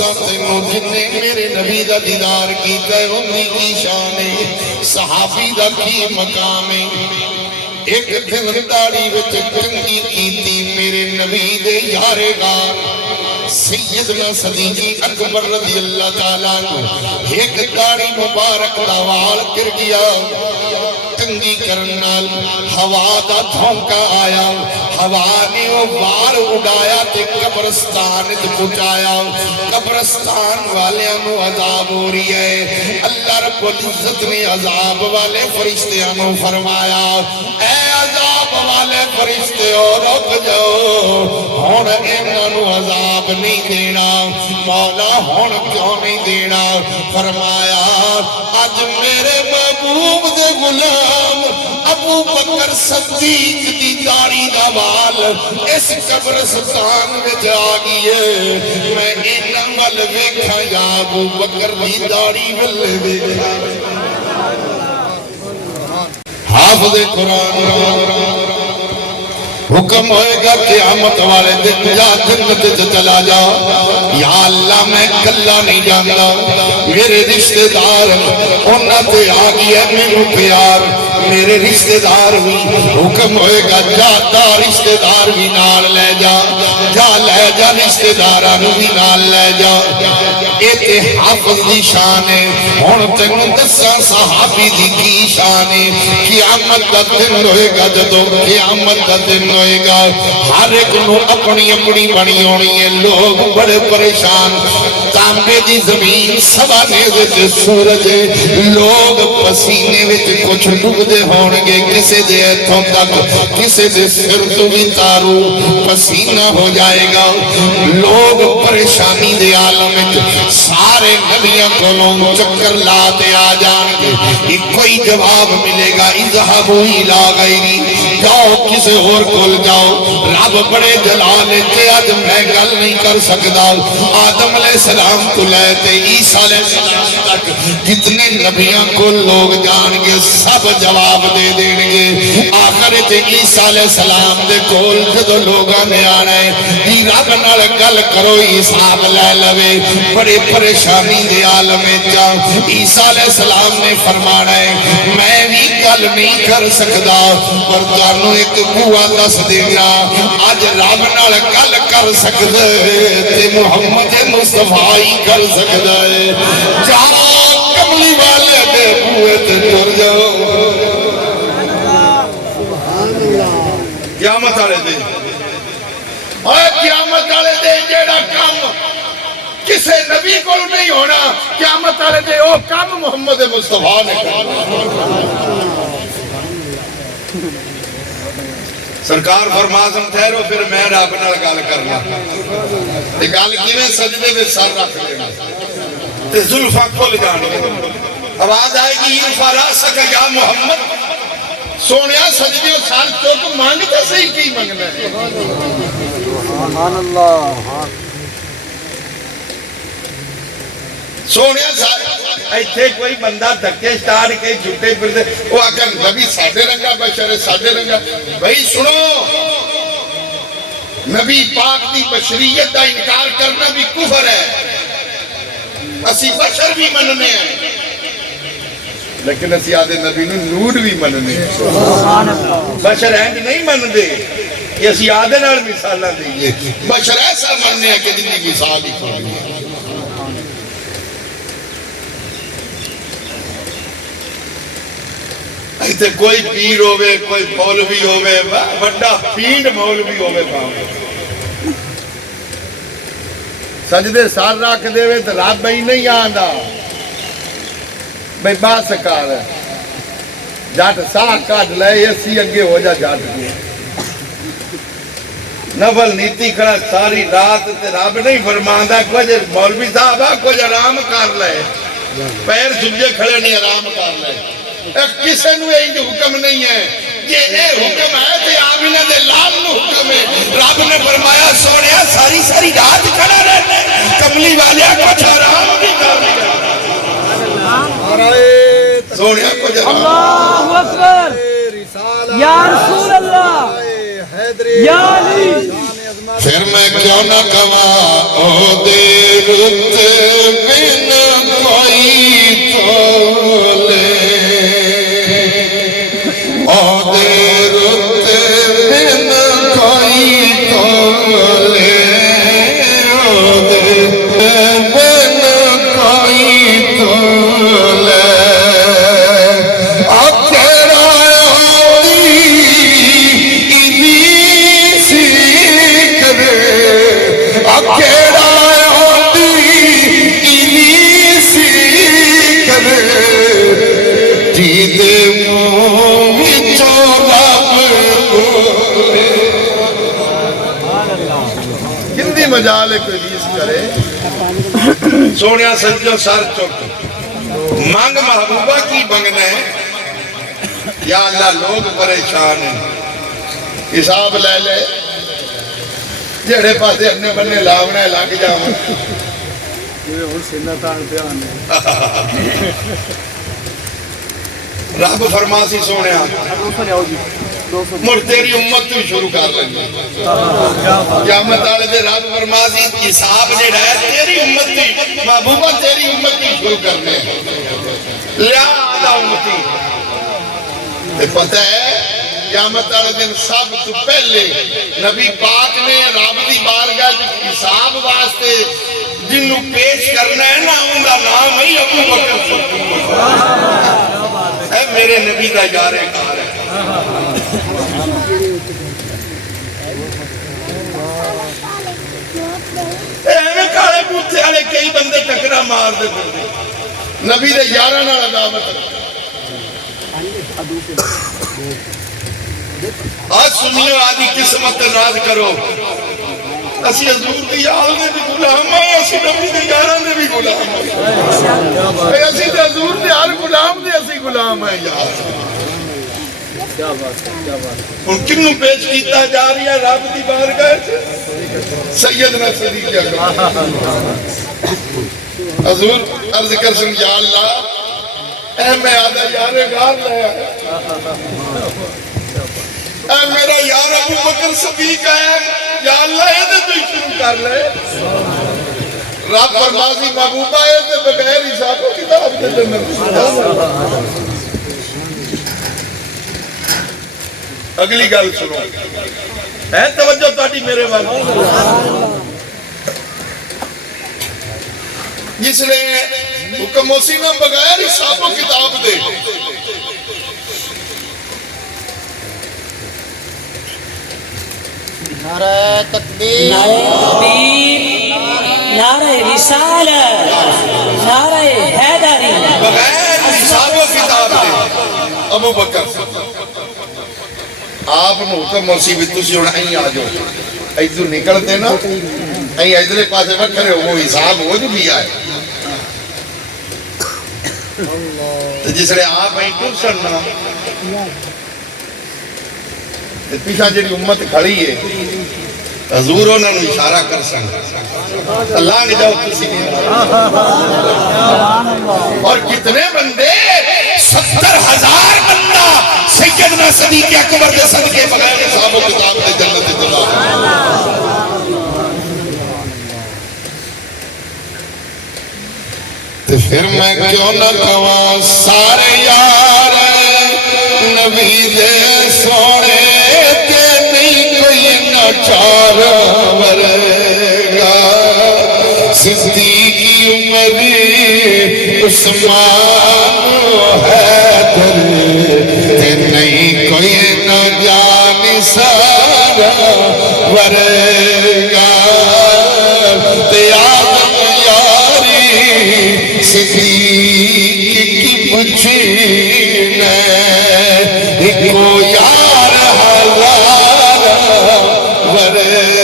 تینوں جننے میرے نبی دا دیدار کیتا ہے انہی کی شان ہے، صحابی دا کی مقام ہے۔ ایک دن داڑی وچ کنگھی کیتی میرے نبی دے یارے گار سیدنا صدیق اکبر رضی اللہ تعالیٰ عنہ، ایک داڑی مبارک دا وال گر گیا، کنگھی کرنال ہوا دا دھونکا آیا، ہوا نے وہ وال اڑایا تے قبرستان پہنچایا، قبرستان والیاں نو عذاب ہو رہی ہے۔ اللہ رب العزت نے عذاب والے فرشتیاں نو فرمایا، اے عذاب والے فرشتے رک جاؤ، ہن انہاں نو عذاب نہیں دینا۔ مولا ہن کیوں نہیں دینا؟ فرمایا اج میرے محبوب دے غلام ابو بکر صدیق دی داڑھی دا وال اس قبرستان وچ آ گئی ہے، میں انہاں ول ویکھاں یا ابو بکر دی داڑھی ول ویکھاں۔ حافظ قرآن حکم ہوئے گا قیامت والے دن جا جنت چلا جا، یا اللہ میں کلا نہیں جانتا، میرے رشتہ دار انہاں تے آگئی ہے میرے پیار، میرے رشتہ دار بھی حکم ہوئے گا جاتا رشتہ دار بھی نال لے جا، جا لے جا رشتہ داران بھی نال لے جا۔ ایتے حافظ دی شان ہے، ہون تینوں دساں صحابی دی کی شان ہے۔ قیامت دا دن ہوئے گا، جدو قیامت دا دن ہوئے گا، ہر ایک نو اپنی اپنی بنی ہونی ہے، لوگ بڑے پریشان، تانبے دی زمین سوانے وچ سورج، لوگ پسینے وچ کچھ ڈوب دے ہونگے، کسے دے ایتھوں تک، کسے دے سر تو بھی تارو پسینہ ہو جائے گا، لوگ پریشانی دے عالم وچ سارے نبیوں کو چکر لاتے آ جان گے، کوئی جواب ملے گا اذهبوا الى غیری، جاؤ کسے اور کول جاؤ، رب بڑے جلال تے آج میں گل نہیں کر سکتا، آدم علیہ السلام تو لیتے عیسیٰ علیہ السلام تک جتنے نبیوں کو لوگ جان گے سب جواب دے دیں گے، آخر تے عیسیٰ علیہ السلام دے کول جدو لوگاں نے آنا ہے، رب نال گل کرو حساب لے لوے، بڑے پریشانی دے عالم جا، عیسیٰ علیہ السلام نے فرمانا ہے میں بھی گل نہیں کر سکتا، پر جانو ایک بوا دس دینا، آج رب نال گل کر سکتا ہے تے محمد مصطفیٰ ہی کر سکتا ہے، جاؤ کملی والے دے بوئے تے ٹر جاؤ۔ قیامت آلے دے، اور قیامت آلے دے جیڑا کام کسے نبی کو نہیں ہونا، قیامت آلے دے او کام محمد مصطفیٰ نے کرنا۔ سرکار فرمازم ٹھہرو پھر میں رب نال گل کرنا، تے گل کیویں سجدے وچ سر رکھ لینا تے زلفاں کھل جان گے، آواز آئے گی ارفع راسک یا محمد، سونیا سجدے سر چک مانگ تے صحیح کی منگنا ہے۔ سبحان اللہ، سونیا ایتھے کوئی بندہ دھکے سٹار کے جھوٹے پھردے، وہ آکر نبی ساڈے رنگا بشر ہے ساڈے رنگا، بھائی سنو، نبی پاک دی بشریت دا انکار کرنا بھی کفر ہے، اسی بشر بھی مننے ہیں لیکن اسی آدھے نبی نور بھی مننے ہیں، بشر اینج نہیں من دے کہ اسی آدھے نال مثالہ دئیے، بشر ایسا مننے ہیں کہ جن کی مثال ہی کھولی ہے۔ ایتے کوئی پیر ہوئے، کوئی مولوی ہوئے، بڑا پینڈ مولوی ہوئے پاؤں، سجدے سار رکھ دے وے تو رب ہی نہیں آندا، بھئی بات سکار ہے، جاٹ ساہ کاٹ لے اسی اگے ہو جا جاٹ دے، نفل نیتی کھڑا ساری رات تے رب نہیں فرماندہ، کچھ مولوی صاحبہ کچھ آرام کر لے، پیر سجے کھڑے نہیں آرام کر لے، کسے نو ایک حکم نہیں ہے، یہ حکم ہے کہ آمینہ دے لال نو حکم ہے، رب نے فرمایا سونیا ساری ساری رات کھڑا رہنے، کملی والیا کچھ آرام نہیں کر لیا، سونیا کچھ آرام، اللہ اکبر، یا رسول اللہ، یا علی، پھر میں کیوں نہ کہاں او دیر مجال کوئی ریس کرے سونیا سجو سر چک مانگ محبوبہ کی بنگنا ہے یا اللہ لوگ پریشان ہیں حساب لے لے جڑے پاسے اپنے بننے لاؤنا ہے لگ جاؤں رب فرماسی سونیا مر تیری امت تو شروع کر لیں قیامت آلے دے رب فرماسی حساب جڑا ہے تیری امت تو محبوبہ تیری امت تو شروع کر لیں لیا آدھا امتی تے پتہ ہے قیامت آلے دن سب تو پہلے نبی پاک نے رب دی بارگاہ حساب واسطے جنہوں پیش کرنا ہے نا ان کا نام ہی ابو بکر صدیق ہے میرے نبی دا یار کار ہے ایویں کالے پوچھے والے کئی بندے ٹکرا مار دے نبی دے یاراں نال عداوت آج سنیو آدھی قسمت راز کرو اسی حضور دی یار دے بھی غلام ہیں اسی نبی دی یاراں دے بھی غلام ہیں اسی حضور دے ہر غلام دے اسی غلام ہیں یار ان کنوں پیش کیتا جا رہی ہے رب دی بارگاہ سیدنا صدیق اکبر حضور عرض کر سن یا اللہ اے میں آدھا یار غار لیا اے میرا یار ابو بکر صدیق ہے یا اللہ یہ تو شروع کر لے رب فرماسی محبوبہ ہے تے بغیر حساب و کتاب دے جنت اگلی گل سنو ہے توجہ تاڑی میرے وال جس نے حکم موسینا بغیر حساب و کتاب دے نعرہ تکبیر نعرہ رسالت نعرہ حیدری بغیر حساب و کتاب دے ابو بکر آپ نے حکم مصیبت تسی ہونا ہی آجو ایدو نکلتے نا این ایدرے پاسے وقت کرے وہ حساب ہو جو بھی آئے جس لئے آپ این کرسن نا پیشہ جنہی امت کھڑی ہے حضور انہوں نے اشارہ کر سکتا اللہ نے جاؤ کسی نہیں اور کتنے بندے 70,000 بندہ سیدنا صدیق اکبر دے صدقے بغیر حساب و کتاب دے جنت دلا تو پھر میں کیوں نہ کہاں سارے یار نبی دے سونے تے نہیں کوئی نہ چار ورگا صدیقی عمری عثمان حیدر تے نہیں کوئی نہ جان سارا ورگا تے آدم یاری صدیق کی پچھین ایک کو یار ہزار ورگا